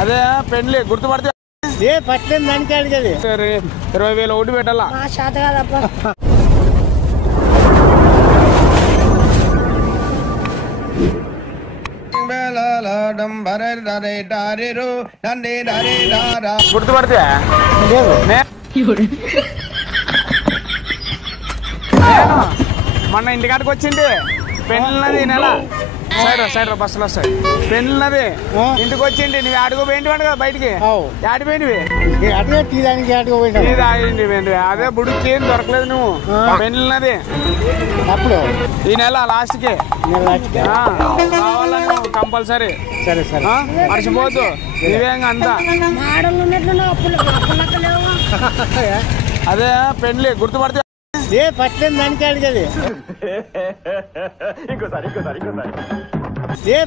అదే పెండ్లి గుర్తుపడితే పట్టలేదు దానికి అడిగేది 20,000 ఒకటి పెట్టాలా గుర్తుపడితే మొన్న ఇంటికాడికి వచ్చింది పెళ్ళినది నెల సైడ్ బస్సులో వస్తాయి పెళ్ళినది ఇంటికి వచ్చింది నువ్వు ఆడుకోపోయింటి వాడు కదా బయటికి ఆడిపోయినవి అదే బుడికి ఏం దొరకలేదు నువ్వు పెళ్ళినది అప్పుడు ఈ నెల లాస్ట్ కి కావాలా నువ్వు కంపల్సరీ సరే సరే మర్చిపోద్దు ఇవేంగా అంతా అదే పెళ్ళి గుర్తుపడితే పట్టలేదు దానికి అడిగేది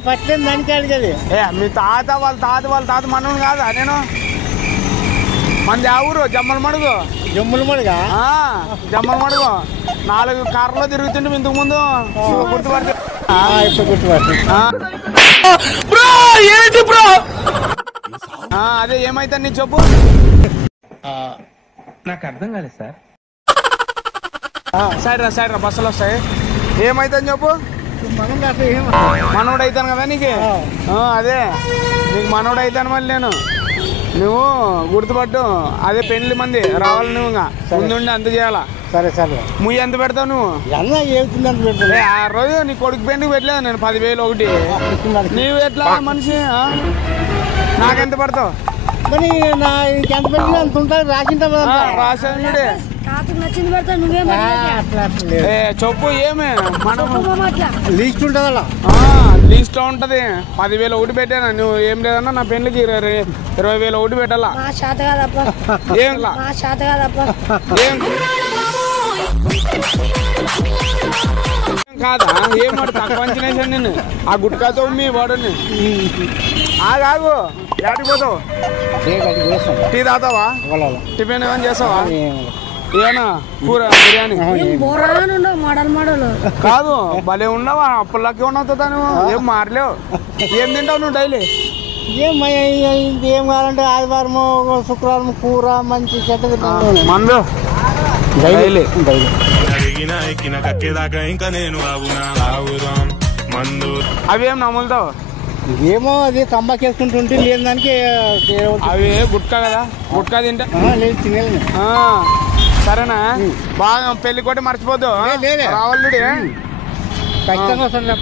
పట్టలేదు దానికి అడిగేది మీ తాత వాళ్ళ తాత మనవుడు కాదా నేను మంది ఆ ఊరు జమ్మలమడుగు జమ్ములమడుగా జమ్మలమడుగు 4 కార్లో తిరుగుతుంటే ఇంతకు ముందు గుర్తుపడితే అదే ఏమైతే నీ చెప్పు నాకు అర్థం కాలేదు సార్ సైడ్ రా బస్సులు వస్తాయి ఏమైతుంది చెప్పు మనోడు అవుతాను కదా నీకు అదే నీకు మనోడు అవుతాను మళ్ళీ నేను నువ్వు గుర్తుపట్టు అదే పెళ్లి మంది రావాలి నువ్వు ఇంకా ముందుండి అంత చేయాలా సరే సరే ముయ్యి ఎంత పెడతావు నువ్వు ఆ రోజు నీ కొడుకు పెండుకు పెట్టలేదు నేను 10,000 ఒకటి నీవు ఎట్లా మనిషి నాకెంత పడతావు రాసాడే చెప్పు ఏమే మనం లీస్ట్ ఉంటది లీస్ట్ లో ఉంటది 10,000 ఒకటి పెట్టాను నువ్వు ఏం లేదన్నా నా పెళ్లికి 20,000 ఒకటి పెట్టాలా ఏం కాదా ఏం మాట తక్కువ అంచనేసాను నేను ఆ గుట్కాతో మీ వాడుని ఆగాగు ఏడికి పోతావు టీ తాగుతావా టిఫిన్ ఏమైనా చేస్తావా ఏనా కూర బిర్యానీ కాదు భలే ఉండవా అప్పులకి ఉండవుతా నువ్వు ఏం మారలేవు ఏం తింటావు నువ్వు డైలీ ఏం కావాలంటే ఆదివారం శుక్రవారం కూర మంచి చెడ్డ మందు డైలీ అవేం నమ్ములుతావు ఏమో అది తంబాకేసుకుంటుంటే లేని దానికి అవి గుట్కా కదా గుట్కా తింటా లేదు తినేది సరేనా బాగా పెళ్లి కొట్టి మర్చిపోద్దు రావాలి ఖచ్చితంగా వస్తాను.